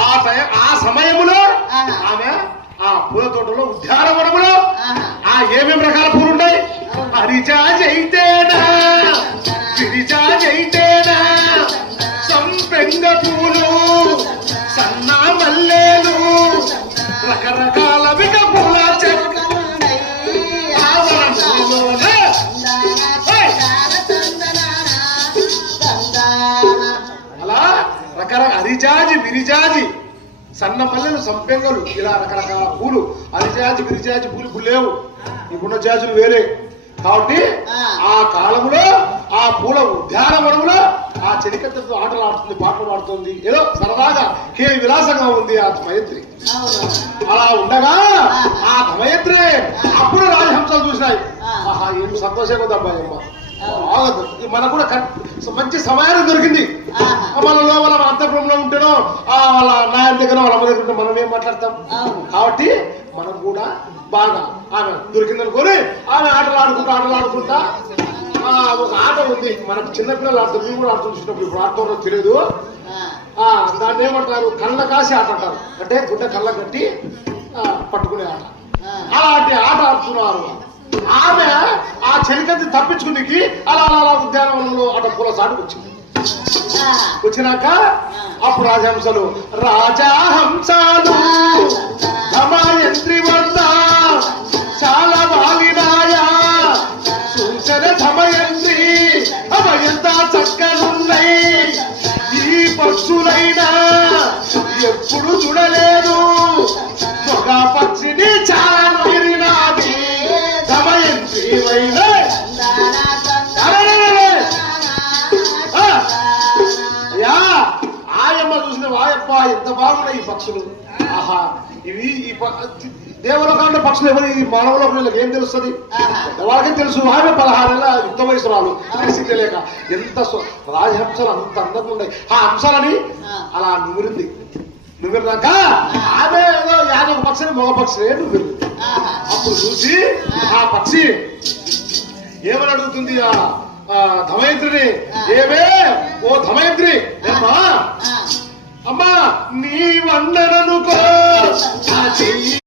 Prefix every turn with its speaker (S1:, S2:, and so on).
S1: ఆ టైం ఆ సమయములో
S2: ఆహా.
S1: ఆమె ఆ పూల తోటలో ఉద్యానవనములో
S2: ఆహా.
S1: ఆ ఏమేమి రకాల పూలు ఉన్నాయి హరిచాజైతేనా గిరిజాజైతేనా రకరకాల హరిజాజి విరిజాజి సన్న మల్లెలు సంపెంగలు ఇలా రకరకాల పూలు. హరిజాజి విరిజాజి పూలు ఇప్పుడు లేవు. ఇప్పుడున్న జాజులు వేరే. కాబట్టి
S2: ఆ.
S1: కాలంలో ఆ పూల ఉద్యానవనంలో ఆ చెలికత్తతో ఆటలు ఆడుతుంది పాటలు పాడుతుంది. ఏదో సరదాగా కే విలాసంగా ఉంది ఆ మైత్రి అలా ఉండగా ఆ ధమయత్రి అప్పుడు రాజహంసలు చూసినాయి. ఆహా ఏం సంతోషంగా ఉంది అబ్బాయి అమ్మ బాగా మనకు కూడా మంచి సమయానికి దొరికింది. వాళ్ళ నాయన దగ్గర వాళ్ళ అమ్మ దగ్గర మనం ఏం మాట్లాడతాం. కాబట్టి మనం కూడా బాగా ఆమె దొరికిందనుకొని ఆమె ఆటలు ఆడుకుంటా ఆటలు ఆడుకుంటా ఒక ఆట ఉంది. మనకు చిన్నపిల్లలు ఆడుతుంది మేము కూడా ఆడుతూ చూసినప్పుడు ఇప్పుడు ఆడుతుందో తెలియదు. ఆ, దాన్ని ఏమంటారు? కళ్ళ కాసి ఆట అంటారు. అంటే గుడ్డ కళ్ళ కట్టి పట్టుకునే ఆట. అలాంటి ఆట ఆడుతున్నారు. ఆమె ఆ చెలికత్తి తప్పించుకునికి అలా అలా అలా ఉద్యానవనంలో అట పూల సాటుకు వచ్చింది వచ్చినాక అప్పుడు రాజహంసలు రాజాహంసాలు ధమాయంత్రి వద్ద చాలా చూసిన ధమయంత్రి అభయంత చక్కనున్నాయి ఈ పక్షులైనా ఎప్పుడు చూడలేదు. ఒక పక్షిని చాలా ధమయంత్రి వైనా వాయప్ప ఎంత బాగున్నాయి ఈ పక్షులు. ఆహా ఇవి ఈ దేవలోకాల పక్షులు ఎవరు? ఈ మానవలోకం వీళ్ళకి ఏం తెలుస్తుంది. వాళ్ళకి తెలుసు ఆమె పదహారేళ్ళ యుక్త వయసురాలు. తెలిసి తెలియక ఎంత రాజహంసలు అంత అందంగా ఉన్నాయి. ఆ అంశాలని. అలా నుమిరింది నుమిరినాక ఆమె ఏదో యాదవ పక్షి మగ పక్షి నుమిరింది అప్పుడు చూసి ఆ. పక్షి ఏమని అడుగుతుంది ఆ ధమయంత్రిని? ఏమే? ఓ ధమయంత్రి అమ్మా నీ వందననుకో